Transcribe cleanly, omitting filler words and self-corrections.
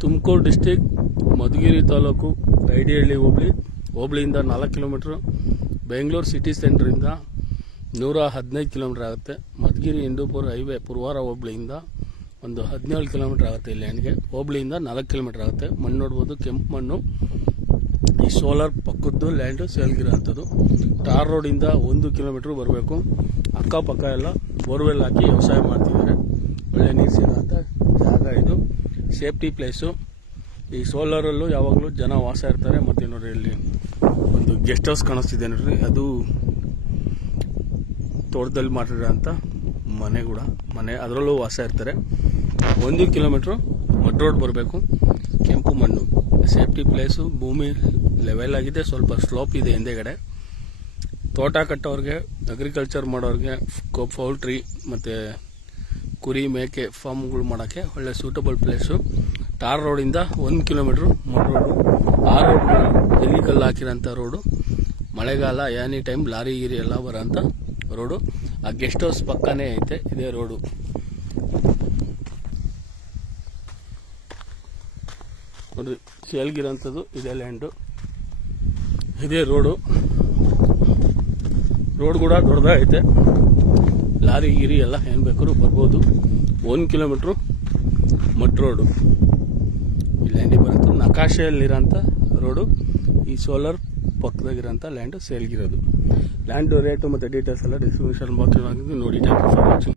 Tumakuru district Madhugiri taluk IDHalli ಹೋಬಳಿಯಿಂದ 4 kilometre, Bengaluru city ಸೆಂಟರಿಂದ 115 kilometre ಆಗುತ್ತೆ. ಮಧುಗಿರಿ ಹಿಂದೂಪುರ ಹೈವೇ ಪುರವಾರ ಹೋಬಳಿಯಿಂದ ಒಂದು 17 ಕಿಲೋಮೀಟರ್ ಆಗುತ್ತೆ. ಇಲ್ಲಿ ಲ್ಯಾಂಡ್ಗೆ ಹೋಬಳಿಯಿಂದ 4 ಕಿಲೋಮೀಟರ್ ಆಗುತ್ತೆ. ಮಣ್ಣು ನೋಡ್ಬೋದು, ಕೆಂಪು ಮಣ್ಣು. ಈ ಸೋಲಾರ್ ಪಕ್ಕದ್ದು ಲ್ಯಾಂಡ್ ಸೇಲ್ಗಿರೋಂಥದ್ದು. ಟಾರ್ ರೋಡಿಂದ 1 ಕಿಲೋಮೀಟರ್ ಬರಬೇಕು. ಅಕ್ಕಪಕ್ಕ ಎಲ್ಲ ಬೋರ್ವೆಲ್ ಹಾಕಿ ವ್ಯವಸಾಯ ಮಾಡ್ತಿದ್ದಾರೆ. ಒಳ್ಳೆ ನೀರು ಸಿಗೋಂಥ ಜಾಗ ಇದು. Safety place. ಈ ಸೋಲಾರಲ್ಲೂ ಯಾವಾಗಲೂ ಜನ ವಾಸ ಇರ್ತಾರೆ. ಮತ್ತು ನೋಡ್ರಿ ಇಲ್ಲಿ ಒಂದು ಗೆಸ್ಟ್ ಹೌಸ್ ಕಾಣಿಸ್ತಿದೆ ನೋಡ್ರಿ, ಅದು ತೋಟದಲ್ಲಿ ಮಾಡಿರೋಂಥ ಮನೆ ಅದರಲ್ಲೂ ವಾಸ ಇರ್ತಾರೆ. 1 ಕಿಲೋಮೀಟ್ರು ಮಡ್ ರೋಡ್ ಬರಬೇಕು. ಕೆಂಪು ಮಣ್ಣು, ಸೇಫ್ಟಿ ಪ್ಲೇಸು. ಭೂಮಿ ಲೆವೆಲ್ ಆಗಿದೆ, ಸ್ವಲ್ಪ ಸ್ಲೋಪ್ ಇದೆ ಹಿಂದೆಗಡೆ. ತೋಟ ಕಟ್ಟೋರಿಗೆ, ಅಗ್ರಿಕಲ್ಚರ್ ಮಾಡೋರಿಗೆ, ಪೌಲ್ಟ್ರಿ ಮತ್ತು ಕುರಿ ಮೇಕೆ ಫಾರ್ಮ್ಗಳು ಮಾಡೋಕ್ಕೆ ಒಳ್ಳೆ ಸೂಟಬಲ್ ಪ್ಲೇಸು. ಟಾರ್ ರೋಡಿಂದ 1 ಕಿಲೋಮೀಟ್ರು ಮಡ್ ರೋಡು. ಆ ರೋಡ್ಗಳು ಜಲ್ಲಿಕಲ್ಲು ಹಾಕಿರೋಂಥ ರೋಡು. ಮಳೆಗಾಲ ಎನಿ ಟೈಮ್ ಲಾರಿ ಗೀರಿ ಎಲ್ಲ ಬರೋಂಥ ರೋಡು. ಆ ಗೆಸ್ಟ್ ಹೌಸ್ ಪಕ್ಕನೇ ಐತೆ ಇದೇ ರೋಡು. ನೋಡ್ರಿ, ಸೇಲ್ಗಿರೋಂಥದ್ದು ಇದೇ ಲ್ಯಾಂಡು, ಇದೇ ರೋಡು ಕೂಡ ದೊಡ್ಡದಾಗೈತೆ. ಲಾರಿ ಗಿರಿ ಎಲ್ಲ ಏನು ಬೇಕಾದ್ರೂ ಬರ್ಬೋದು. 1 ಕಿಲೋಮೀಟ್ರು ಮಡ್ ರೋಡು ಈ ಲ್ಯಾಂಡಿಗೆ ಬರುತ್ತೆ. ನಕಾಶೆಯಲ್ಲಿರೋಂಥ ರೋಡು. ಈ ಸೋಲಾರ್ ಪಕ್ಕದಾಗಿರೋಂಥ ಲ್ಯಾಂಡು ಸೇಲ್ಗಿರೋದು. ಲ್ಯಾಂಡು ರೇಟು ಮತ್ತು ಡೀಟೇಲ್ಸ್ ಎಲ್ಲ ಡಿಸ್ಕ್ರಿಪ್ಷನ್ ಬಾಕ್ಸ್ ನೋಡಿ. Thank you for watching.